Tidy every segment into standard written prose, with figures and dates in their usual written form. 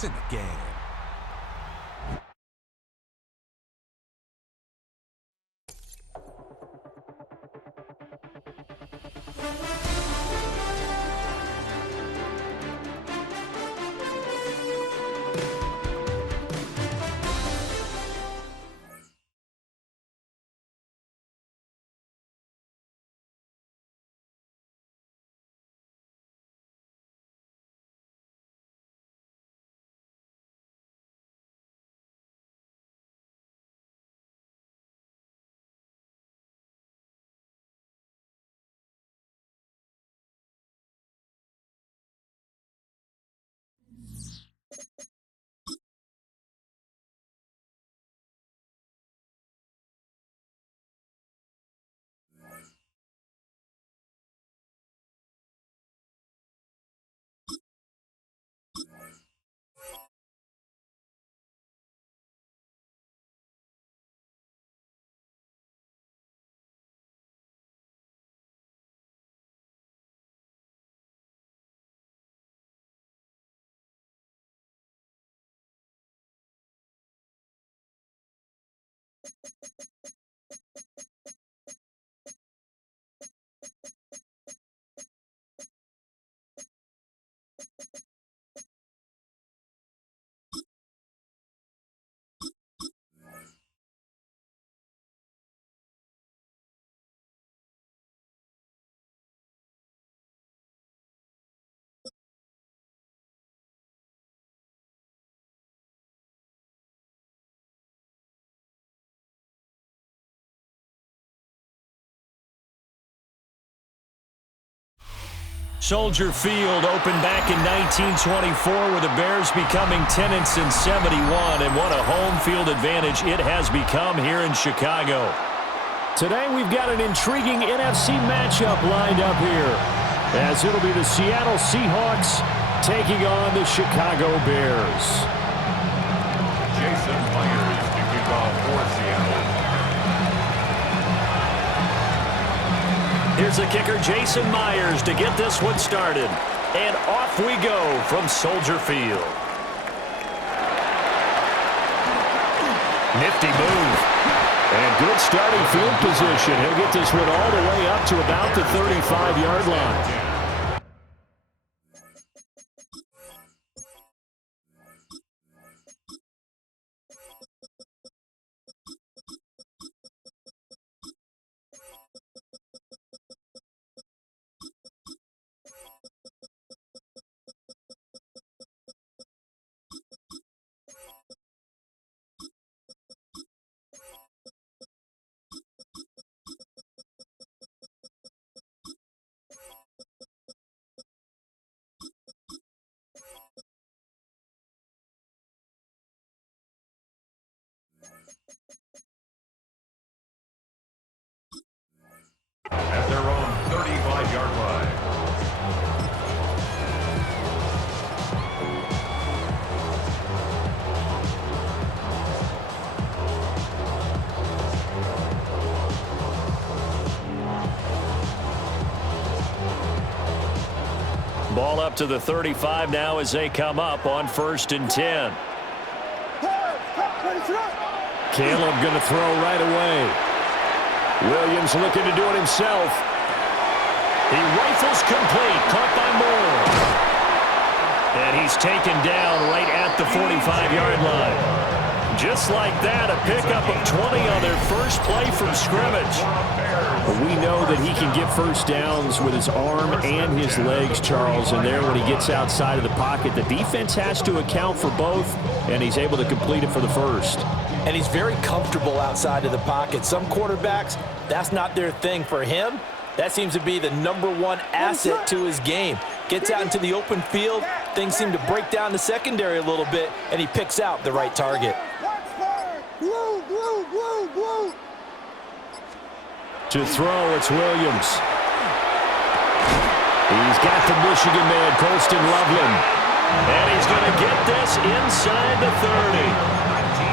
points in the game. Soldier Field opened back in 1924 with the Bears becoming 10-71, and what a home field advantage it has become here in Chicago. Today we've got an intriguing NFC matchup lined up here, as it'll be the Seattle Seahawks taking on the Chicago Bears. Jason Myers to kick off for Seattle. Here's the kicker, Jason Myers, to get this one started. And off we go from Soldier Field. Nifty move. And good starting field position. He'll get this one all the way up to about the 35-yard line. At their own 35-yard line. Ball up to the 35 now as they come up on 1st and 10. Caleb going to throw right away. Williams looking to do it himself. He rifles complete, caught by Moore. And he's taken down right at the 45-yard line. Just like that, a pickup of 20 on their first play from scrimmage. We know that he can get first downs with his arm and his legs, Charles, and there when he gets outside of the pocket, the defense has to account for both, and he's able to complete it for the first. And he's very comfortable outside of the pocket. Some quarterbacks, that's not their thing. For him, that seems to be the #1 asset to his game. Gets out into the open field, things seem to break down the secondary a little bit, and he picks out the right target. To throw, it's Williams. He's got the Michigan man, Colston Loveland. And he's going to get this inside the 30.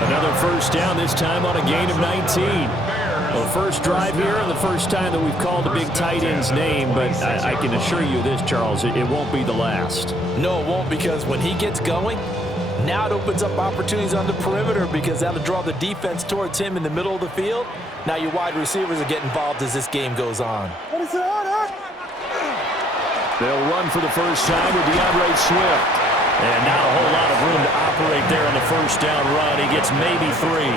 Another first down, this time on a gain of 19. Well, first drive here and the first time that we've called a big tight end's name, but I can assure you this, Charles, it won't be the last. No, it won't, because when he gets going, Now it opens up opportunities on the perimeter because that'll draw the defense towards him in the middle of the field. Now your wide receivers will get involved as this game goes on. They'll run for the first time with DeAndre Swift. And not a whole lot of room to operate there on the first down run. He gets maybe 3.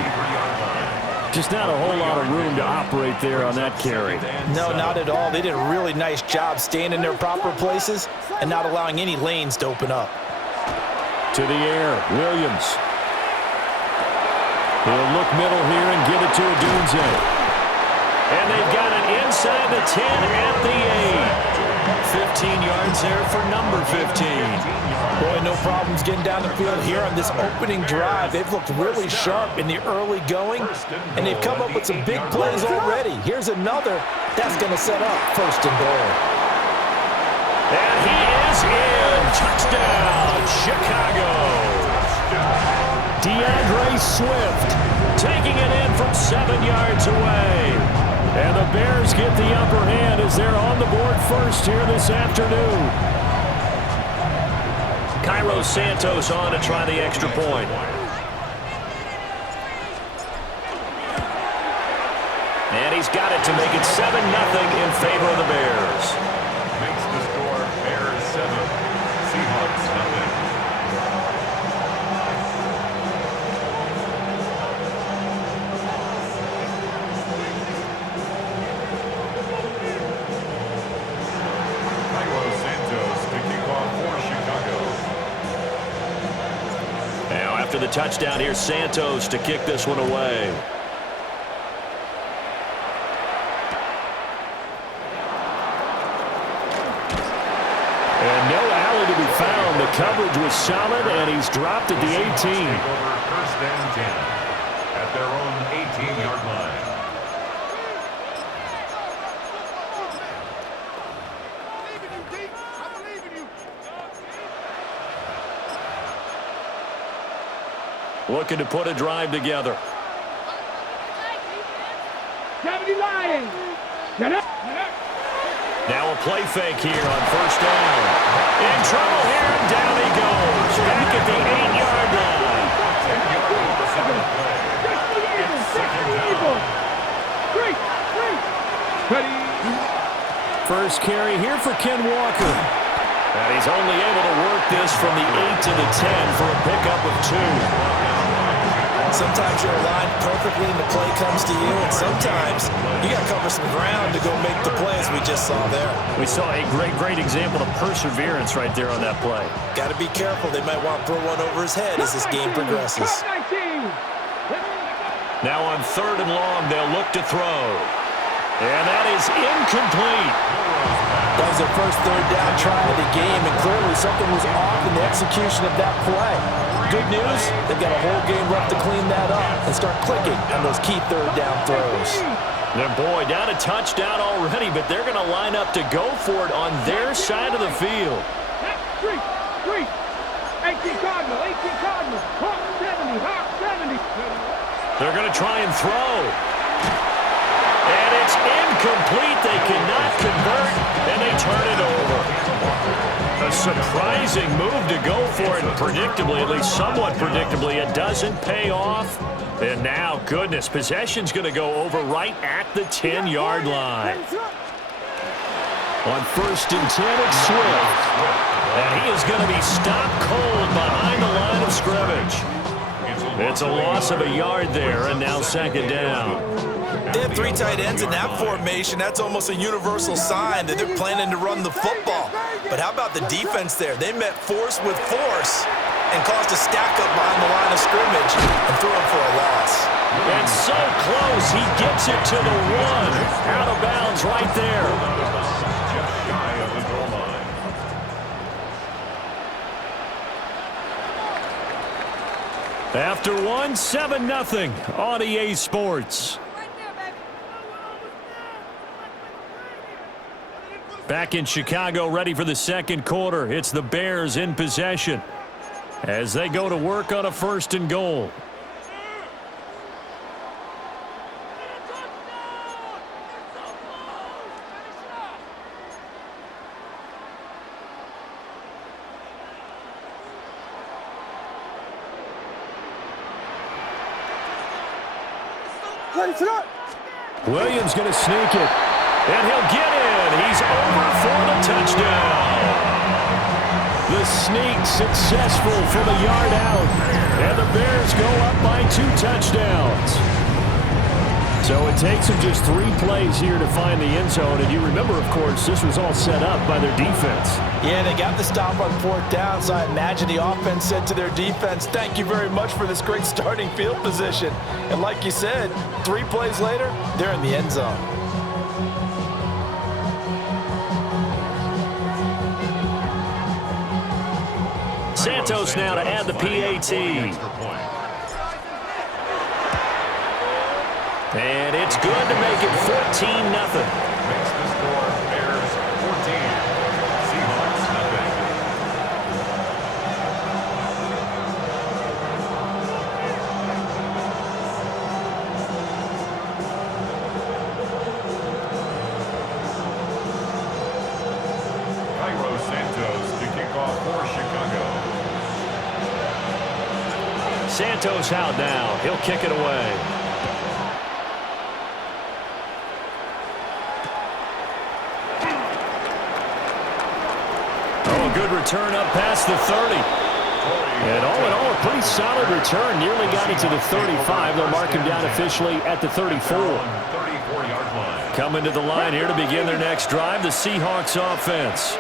Just not a whole lot of room to operate there on that carry. No, not at all. They did a really nice job staying in their proper places and not allowing any lanes to open up. To the air, Williams. He'll look middle here and give it to Odunze. And they've got it inside the 10 at the 8. 15 yards there for number 15. Boy, no problems getting down the field here on this opening drive. They've looked really sharp in the early going, and they've come up with some big plays already. Here's another that's going to set up first and goal. And he is in. Touchdown, Chicago. DeAndre Swift taking it in from 7 yards away. And the Bears get the upper hand as they're on the board first here this afternoon. Cairo Santos on to try the extra point. And he's got it to make it 7-0 in favor of the Bears. Makes the score Bears 7, Seahawks 0. Cairo Santos to kick off for Chicago. Now after the touchdown, here's Santos to kick this one away. And no alley to be found. The coverage was solid, and he's dropped at the 18. Take over first and 10 at their own 18-yard line. Looking to put a drive together. Now a play fake here on first down. In trouble here, and down he goes. Back at the 8-yard line. 10-yard It's second down. First carry here for Ken Walker. And he's only able to work this from the 8 to the 10 for a pickup of 2. Sometimes you're aligned perfectly and the play comes to you, and sometimes you got to cover some ground to go make the play, as we just saw there. We saw a great example of perseverance right there on that play. Got to be careful. They might want to throw one over his head as this game progresses. Now on 3rd and long, they'll look to throw. And that is incomplete. That was their first 3rd down try of the game, and clearly something was off in the execution of that play. Good news, they've got a whole game left to clean that up and start clicking on those key 3rd down throws. And boy, down a touchdown already, but they're going to line up to go for it on their side of the field. 18 Cardinal, Hawk 70, Hawk 70. They're going to try and throw. And it's incomplete. They cannot convert, and they turn it over. A surprising move to go for it, predictably, at least somewhat predictably. It doesn't pay off. And now, goodness, possession's going to go over right at the 10-yard line. On 1st and 10, it's Swift. And he is going to be stopped cold behind the line of scrimmage. It's a loss of a yard there, and now 2nd down. They have 3 tight ends in that formation. That's almost a universal sign that they're planning to run the football. But how about the defense there? They met force with force and caused a stack up behind the line of scrimmage and threw him for a loss. And so close, he gets it to the 1. Out of bounds right there. Just shy of the goal line. After 1, 7-0 on EA Sports. Back in Chicago, ready for the 2nd quarter. It's the Bears in possession as they go to work on a 1st and goal. Williams going to sneak it. And he'll get in. He's over for the touchdown. The sneak successful for the yard out. And the Bears go up by 2 touchdowns. So it takes them just 3 plays here to find the end zone. And you remember, of course, this was all set up by their defense. Yeah, they got the stop on 4th down, so I imagine the offense said to their defense, thank you very much for this great starting field position. And like you said, 3 plays later, they're in the end zone. Santos now to add the PAT. And it's good to make it 14-0. Makes the score Bears 14, Seahawks nothing. Cairo Santos to kick off for Chicago. Santos out now. He'll kick it away. Good return up past the 30. And all in all, a pretty solid return. Nearly got it to the 35. They'll mark him down officially at the 34. 34-yard line. Coming to the line here to begin their next drive, the Seahawks offense.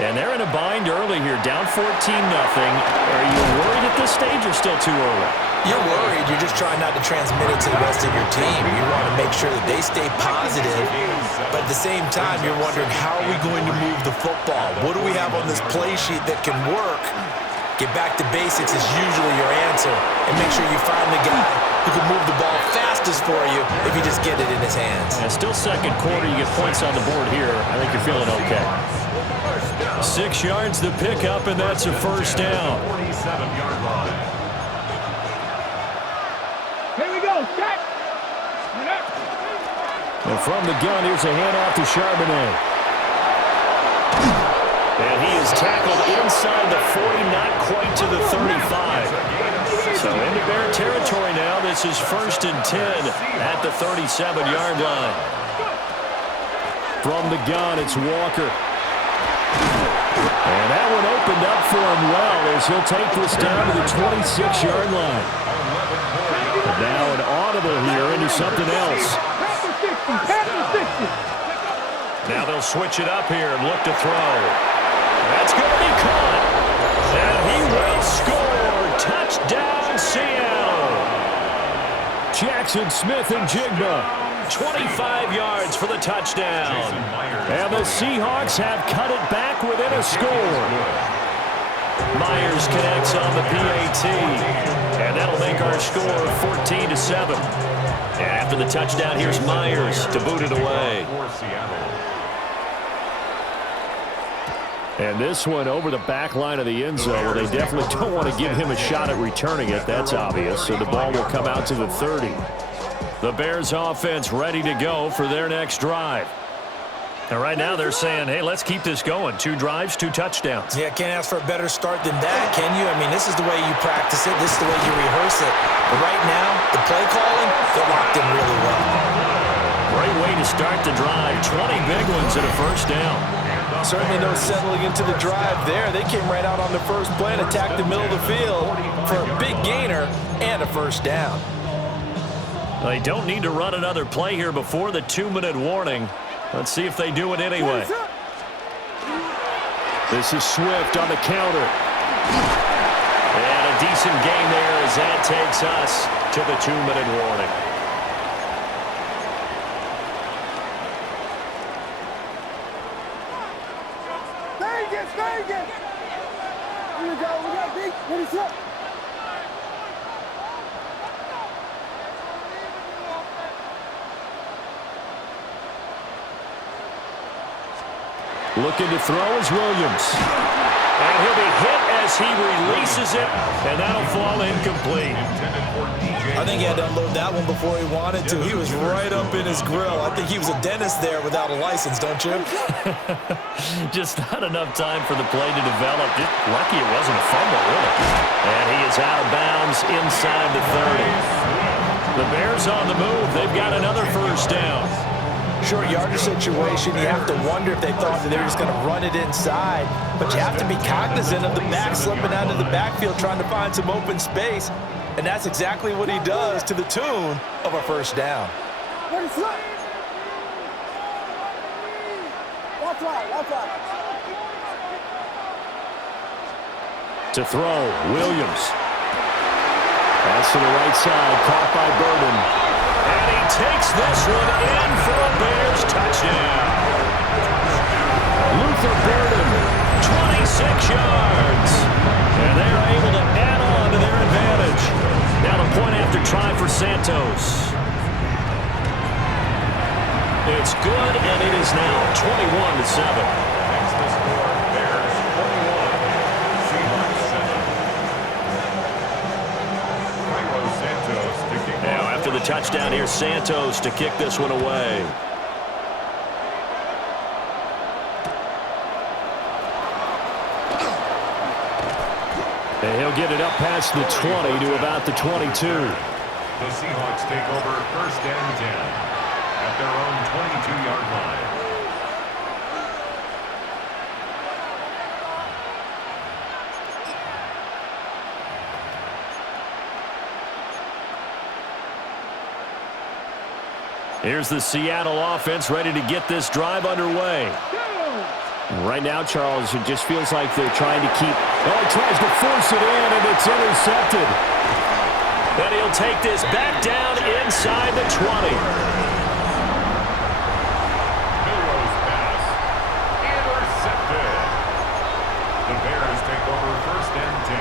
And they're in a bind early here, down 14-0. Are you worried at this stage or still too early? You're worried. You're just trying not to transmit it to the rest of your team. You want to make sure that they stay positive, but at the same time, you're wondering, how are we going to move the football? What do we have on this play sheet that can work? Get back to basics is usually your answer, and make sure you find the guy who can move the ball fastest for you if you just get it in his hands. And still second quarter, you get points on the board here. I think you're feeling okay. 6 yards to pick up, and that's a first down. 47-yard line. And from the gun, here's a handoff to Charbonnet. And he is tackled inside the 40, not quite to the 35. So into Bear territory now. This is 1st and 10 at the 37-yard line. From the gun, it's Walker. And that one opened up for him well as he'll take this down to the 26-yard line. And now an audible here into something else. Now they'll switch it up here and look to throw. That's going to be caught. And he will score. Touchdown, Seattle. Jackson Smith and Jigba. 25 yards for the touchdown. And the Seahawks have cut it back within a score. Myers connects on the PAT. And that'll make our score 14-7. And after the touchdown, here's Myers to boot it away. And this one over the back line of the end zone. Well, they definitely don't want to give him a shot at returning it. That's obvious. So the ball will come out to the 30. The Bears offense ready to go for their next drive. And right now they're saying, hey, let's keep this going. 2 drives, 2 touchdowns. Yeah, can't ask for a better start than that, can you? I mean, this is the way you practice it. This is the way you rehearse it. But right now, the play calling, they're locked in really well. Great way to start the drive. 20 big ones and a first down. Certainly no settling into the drive there. They came right out on the first play and attacked the middle of the field for a big gainer and a first down. They don't need to run another play here before the 2-minute warning. Let's see if they do it anyway. This is Swift on the counter. And a decent gain there as that takes us to the 2-minute warning. Vegas! Here we go. We got big. What is up? Looking to throw is Williams. And he'll be hit as he releases it, and that'll fall incomplete. I think he had to unload that one before he wanted to. He was right up in his grill. I think he was a dentist there without a license, don't you? Just not enough time for the play to develop. Just lucky it wasn't a fumble, really. And he is out of bounds inside the 30. The Bears on the move. They've got another first down. Short yardage situation, you have to wonder if they thought that they were just going to run it inside. But you have to be cognizant of the back slipping out of the backfield trying to find some open space. And that's exactly what he does to the tune of a first down. Watch out. To throw, Williams. Pass to the right side, caught by Burden. And he takes this one in for a Bears touchdown. Luther Burden, 26 yards. And they're able to add on to their advantage. Now the point after try for Santos. It's good, and it is now 21-7. The touchdown here, Santos to kick this one away. And he'll get it up past the 20 to about the 22. The Seahawks take over first and 10 at their own 22-yard line. Here's the Seattle offense ready to get this drive underway. Right now, Charles, it just feels like they're trying to keep... Oh, he tries to force it in, and it's intercepted. And he'll take this back down inside the 20. Milrose pass. Intercepted. The Bears take over first and 10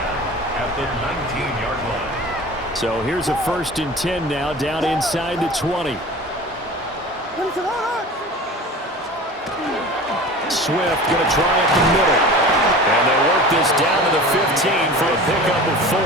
at the 19-yard line. So here's a first and 10 now down inside the 20. Swift going to try up the middle. And they work this down to the 15 for a pickup of 4.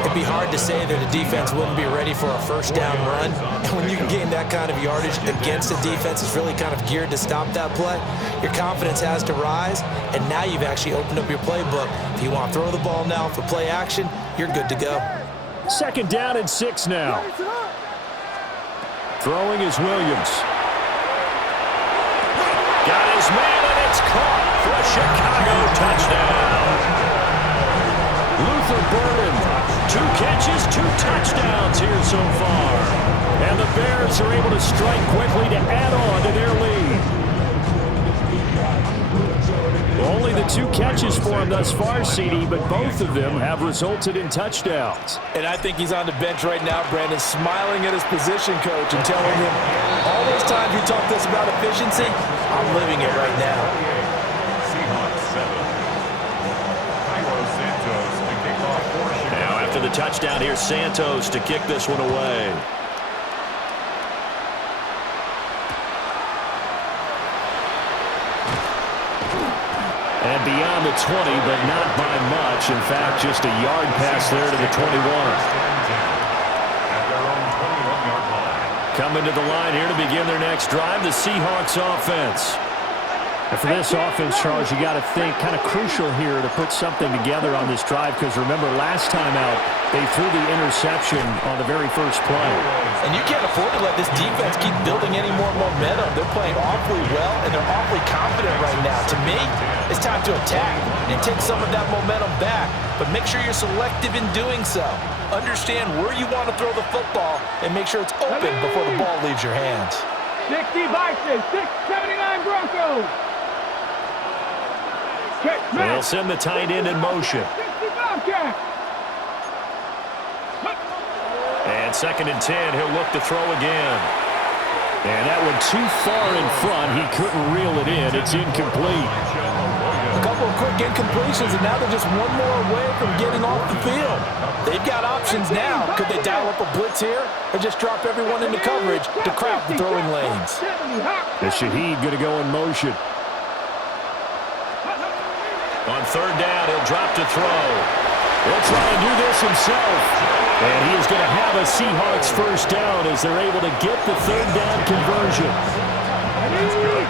It'd be hard to say that a defense wouldn't be ready for a first down run. And when you can gain that kind of yardage against a defense that's really kind of geared to stop that play, your confidence has to rise. And now you've actually opened up your playbook. If you want to throw the ball now for play action, you're good to go. Second down and 6 now. Throwing is Williams. Got his man, and it's caught for a Chicago touchdown. Luther Burden, 2 catches, 2 touchdowns here so far. And the Bears are able to strike quickly to add on to their lead. Only the 2 catches for him thus far, CD, but both of them have resulted in touchdowns. And I think he's on the bench right now, Brandon, smiling at his position coach and telling him, all those times you talked to us about efficiency, I'm living it right now. Seahawks 7. Santos to kick off for Chicago. Now after the touchdown here, Santos to kick this one away. And beyond the 20, but not by much. In fact, just a yard pass there to the 21. Coming to the line here to begin their next drive, the Seahawks offense. And for this offense, Charles, you got to think kind of crucial here to put something together on this drive, because remember, last time out, they threw the interception on the very first play. And you can't afford to let this defense keep building any more momentum. They're playing awfully well, and they're awfully confident right now. To me, it's time to attack and take some of that momentum back, but make sure you're selective in doing so. Understand where you want to throw the football and make sure it's open before the ball leaves your hands. 60 Vikings, 679 Broncos. They'll send the tight end in motion. And second and 10, he'll look to throw again. And that one too far in front. He couldn't reel it in. It's incomplete. A couple of quick incompletions, and now they're just one more away from getting off the field. They've got options now. Could they dial up a blitz here or just drop everyone into coverage to crowd the throwing lanes? The Shaheed going to go in motion. On third down, he'll drop to throw. He'll try and do this himself. And he is going to have a Seahawks first down as they're able to get the third down conversion.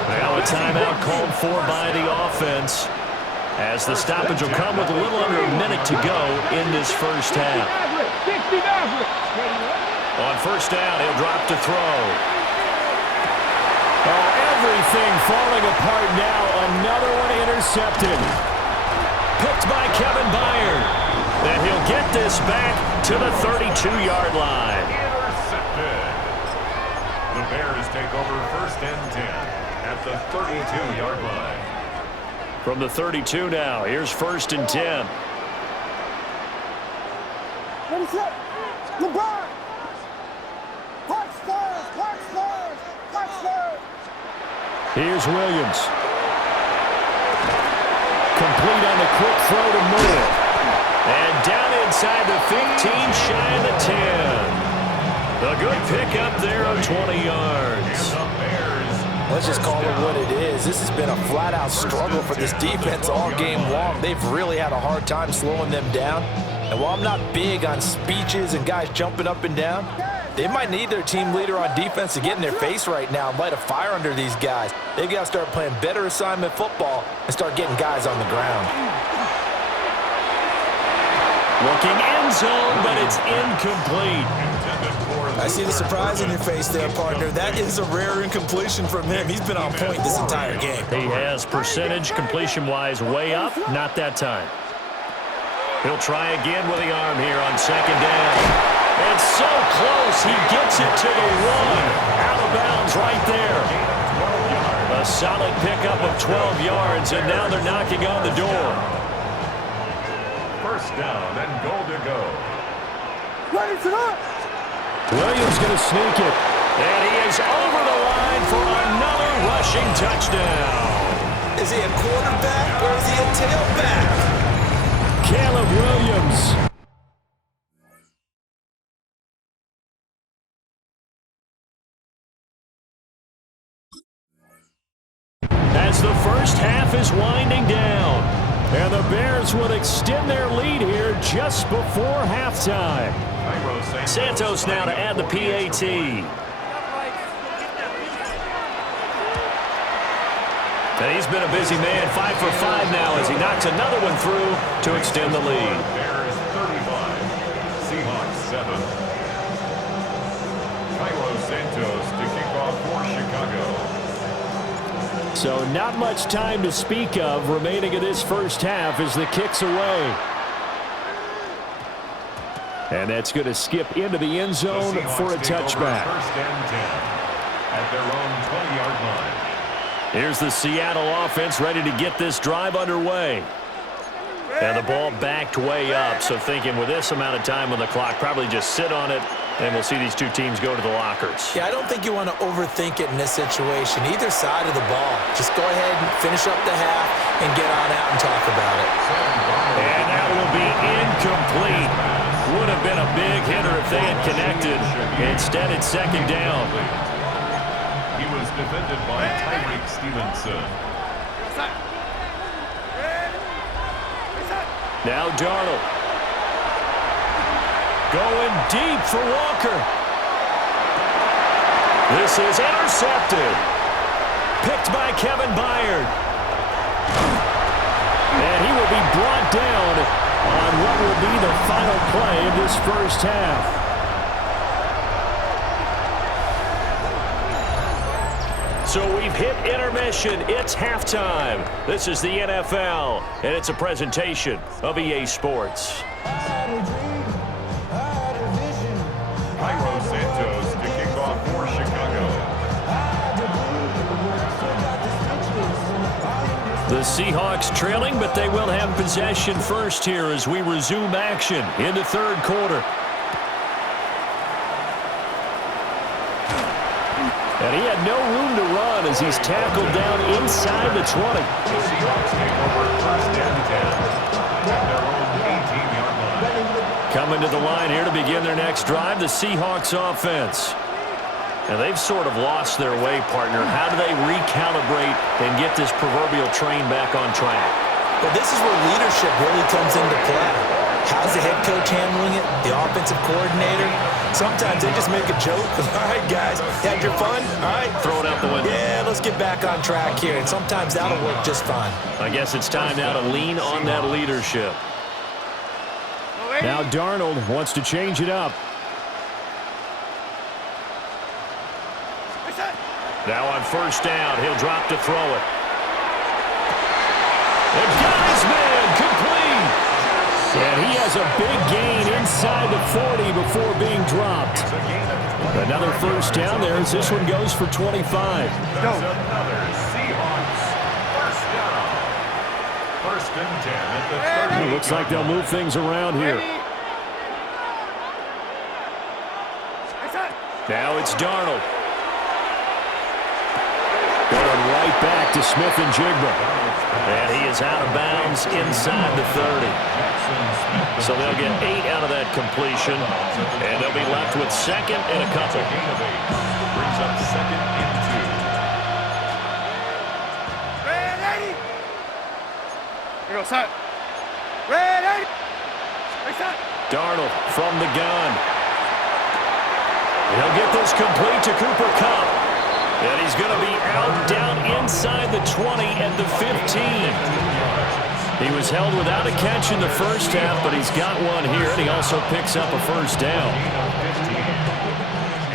Now a timeout called for by the offense, as the stoppage will come with a little under a minute to go in this first half. On first down, he'll drop to throw. Oh, everything falling apart now. Another one intercepted. Picked by Kevin Byard. And he'll get this back to the 32-yard line. Intercepted. The Bears take over first and 10 at the 32-yard line. From the 32 now, here's first and 10. Ready, set. Goodbye. Clock starts. Clock starts. Clock starts. Here's Williams. Complete on the quick throw to Moore. And down inside the 15, shy of the 10. A good pickup there of 20 yards. Let's just call it what it is. This has been a flat-out struggle for this defense all game long. They've really had a hard time slowing them down. And while I'm not big on speeches and guys jumping up and down, they might need their team leader on defense to get in their face right now and light a fire under these guys. They've got to start playing better assignment football and start getting guys on the ground. Looking end zone, but it's incomplete. I see the surprise in your face there, partner. That is a rare incompletion from him. He's been on point this entire game. He has percentage completion-wise way up, not that time. He'll try again with the arm here on second down. It's so close, he gets it to the one. Out of bounds right there. A solid pickup of 12 yards, and now they're knocking on the door. First down and goal to go. Ready, set. Williams going to sneak it. And he is over the line for another rushing touchdown. Is he a quarterback or is he a tailback? Caleb Williams. As the first half is winding down, and the Bears would extend their lead here just before halftime. Santos now to add the PAT. And he's been a busy man, 5 for 5 now as he knocks another one through to extend the lead. Bears 35, Seahawks 7. Cairo Santos to kick off for Chicago. So not much time to speak of remaining in this first half as the kick's away. And that's going to skip into the end zone for a touchback. First and 10 at their own 20-yard line. Here's the Seattle offense ready to get this drive underway. And the ball backed way up, so thinking with this amount of time on the clock, probably just sit on it, and we'll see these two teams go to the lockers. Yeah, I don't think you want to overthink it in this situation. Either side of the ball. Just go ahead and finish up the half and get on out and talk about it. And that will be incomplete. Would have been a big hitter if they had connected. Instead, it's second down. He was defended by Tyreek Stevenson. Now Darnold. Going deep for Walker. This is intercepted. Picked by Kevin Byard. And he will be brought down on what will be the final play of this first half. So we've hit intermission. It's halftime. This is the NFL, and it's a presentation of EA Sports. Cairo Santos to kick off for Chicago. The Seahawks trailing, but they will have possession first here as we resume action in the third quarter. And he had no room to run as he's tackled down inside the 20. The Seahawks take over first and 10 at their own 18-yard line. Coming to the line here to begin their next drive, the Seahawks offense. And they've sort of lost their way, partner. How do they recalibrate and get this proverbial train back on track? Well, this is where leadership really comes into play. How's the head coach handling it? The offensive coordinator? Sometimes they just make a joke. All right, guys, had your fun? All right. Throw it out the window. Yeah, let's get back on track here. And sometimes that'll work just fine. I guess it's time now to lean on that leadership. Now Darnold wants to change it up. Now on first down, he'll drop to throw it. And got his man, complete. And he has a big gain inside the 40 before being dropped. Another first down there as this one goes for 25. Another Seahawks first down. First and 10 at the 30. It looks like they'll move things around here. Now it's Darnold. Going right back to Smith and Jigba. And he is out of bounds inside the 30. So they'll get 8 out of that completion. And they'll be left with second and a couple. Gain of 8. Brings up second and 2. Ready? Here goes set. Ready? Set. Darnold from the gun. He'll get this complete to Cooper Kupp. And he's going to be out down inside the 20 and the 15. He was held without a catch in the first half, but he's got one here, and he also picks up a first down.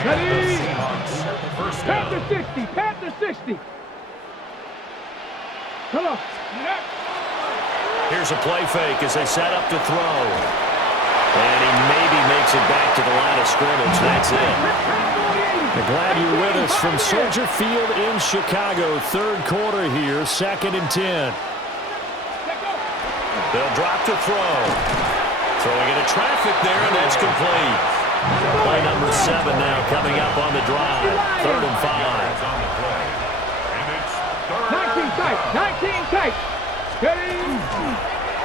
Ready? Pat the 60. Pat the 60. Come on. Here's a play fake as they set up to throw. And he maybe makes it back to the line of scrimmage. That's it. Glad you're with us from Soldier Field in Chicago. Third quarter here, second and 10. They'll drop to throw. Throwing into traffic there, and that's complete. Play number 7 now coming up on the drive. Third and 5. On the play. And it's third. 19 tight. 19 tight. Ready?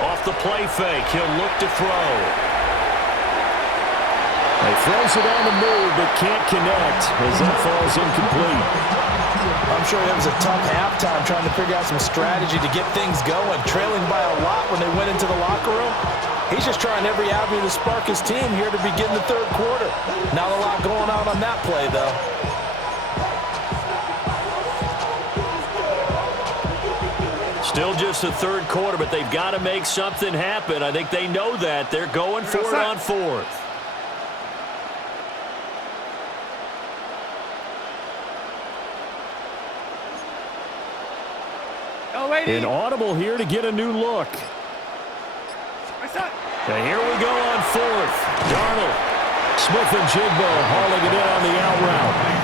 Off the play fake, he'll look to throw. He throws it on the move, but can't connect as that falls incomplete. I'm sure it was a tough halftime trying to figure out some strategy to get things going, trailing by a lot when they went into the locker room. He's just trying every avenue to spark his team here to begin the third quarter. Not a lot going on that play, though. Still just the third quarter, but they've got to make something happen. I think they know that. They're going for it on fourth. An audible here to get a new look. And here we go on fourth. Darnold. Smith and Jigba hauling it in on the out route.